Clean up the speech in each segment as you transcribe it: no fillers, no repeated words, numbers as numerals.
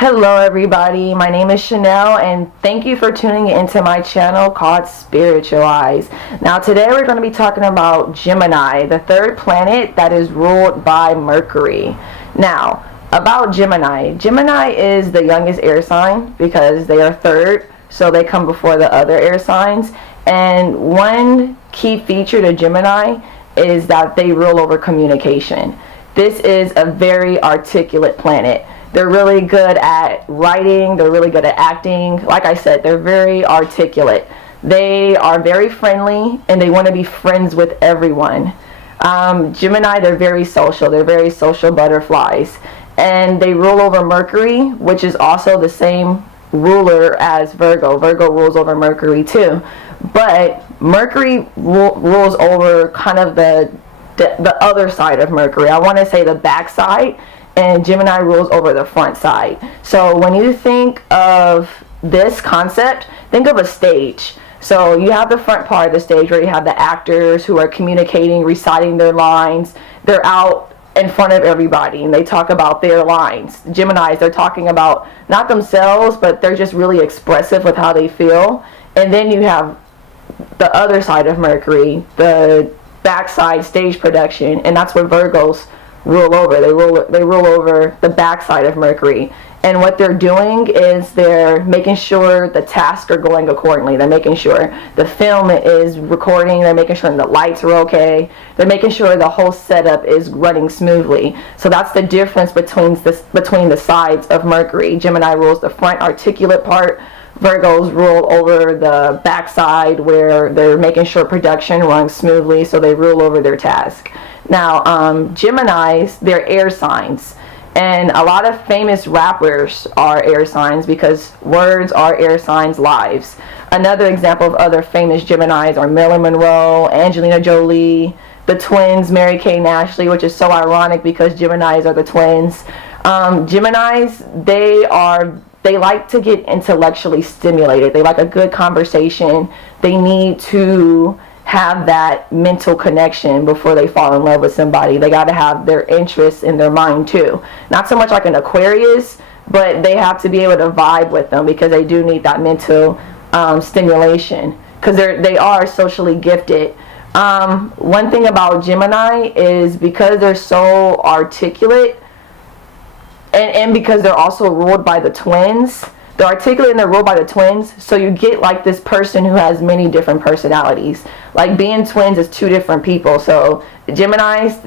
Hello everybody, my name is Chanel and thank you for tuning into my channel called Spiritual Eyes. Now today we're going to be talking about Gemini, the third planet that is ruled by Mercury. Now, about Gemini. Gemini is the youngest air sign because they are third, so they come before the other air signs. And one key feature to Gemini is that they rule over communication. This is a very articulate planet. They're really good at writing, they're really good at acting. Like I said, they're very articulate. They are very friendly and they want to be friends with everyone. Gemini, they're very social butterflies. And they rule over Mercury, which is also the same ruler as Virgo. Virgo rules over Mercury too. But Mercury rules over kind of the other side of Mercury. I want to say the back side. And Gemini rules over the front side. So when you think of this concept, think of a stage. So you have the front part of the stage where you have the actors who are communicating, reciting their lines. They're out in front of everybody and they talk about their lines. Geminis, they're talking about not themselves, but they're just really expressive with how they feel. And then you have the other side of Mercury, the backside stage production, and that's what Virgos rule over. They rule over the backside of Mercury, and what they're doing is they're making sure the tasks are going accordingly. They're making sure the film is recording. They're making sure the lights are okay. They're making sure the whole setup is running smoothly. So that's the difference between the sides of Mercury. Gemini rules the front articulate part. Virgos rule over the backside where they're making sure production runs smoothly, so they rule over their task. Now, Geminis, they're air signs. And a lot of famous rappers are air signs because words are air signs' lives. Another example of other famous Geminis are Marilyn Monroe, Angelina Jolie, the twins, Mary-Kate and Ashley, which is so ironic because Geminis are the twins. Geminis, they like to get intellectually stimulated. They like a good conversation. They need to have that mental connection before they fall in love with somebody. They got to have their interests in their mind too. Not so much like an Aquarius, but they have to be able to vibe with them because they do need that mental stimulation because they are socially gifted. One thing about Gemini is because they're so articulate and because they're also ruled by the twins. They're articulate and they're ruled by the twins, so you get like this person who has many different personalities. Like being twins is two different people. So Geminis,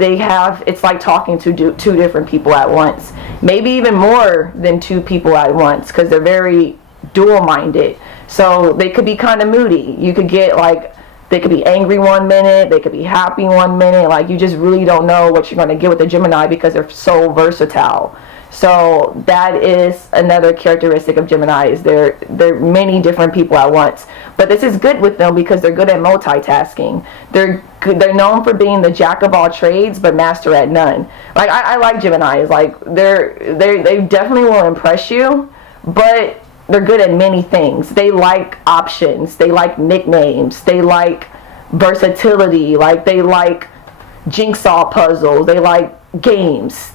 it's like talking to two different people at once. Maybe even more than two people at once because they're very dual-minded. So they could be kind of moody. You could get like, they could be angry one minute, they could be happy one minute. Like you just really don't know what you're going to get with the Gemini because they're so versatile. So that is another characteristic of Geminis. They're many different people at once. But this is good with them because they're good at multitasking. They're known for being the jack of all trades but master at none. Like I like Geminis. Like they definitely will impress you, but they're good at many things. They like options. They like nicknames. They like versatility. Like they like jigsaw puzzles. They like games.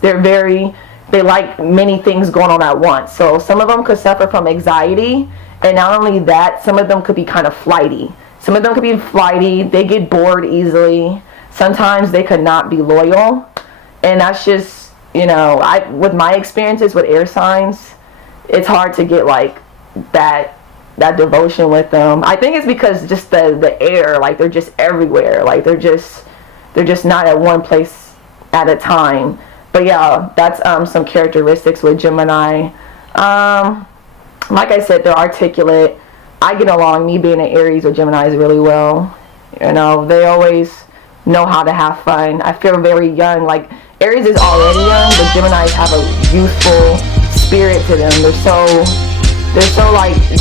They like many things going on at once. So some of them could suffer from anxiety. And not only that, some of them could be kind of flighty. They get bored easily. Sometimes they could not be loyal. And that's just, with my experiences with air signs, it's hard to get like that devotion with them. I think it's because just the air, like they're just everywhere. Like they're just not at one place at a time. But yeah, that's some characteristics with Gemini. Like I said, they're articulate. I get along, me being an Aries with Geminis really well. They always know how to have fun. I feel very young. Like Aries is already young, but Geminis have a youthful spirit to them. They're so like they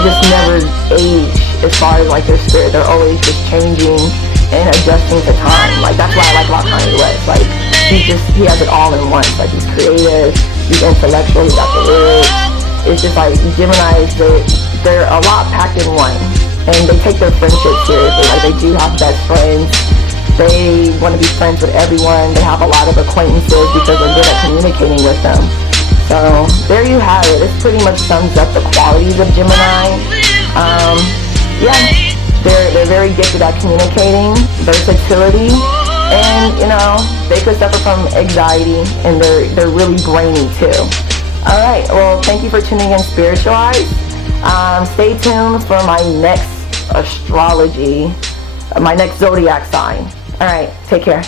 just never age as far as like their spirit. They're always just changing and adjusting to time. Like that's what I like about Kanye West. Like he has it all in once. Like he's creative, he's intellectual, he got the lyrics. It's just like Geminis, they're a lot packed in one, and they take their friendship seriously. Like they do have best friends. They want to be friends with everyone. They have a lot of acquaintances because they're good at communicating with them. So there you have it. This pretty much sums up the qualities of Gemini. Yeah, they're very gifted at communicating, versatility, and they could suffer from anxiety, and they're really brainy too. All right, well, thank you for tuning in, Spiritual Eyes. Stay tuned for my next astrology, my next zodiac sign. All right, take care.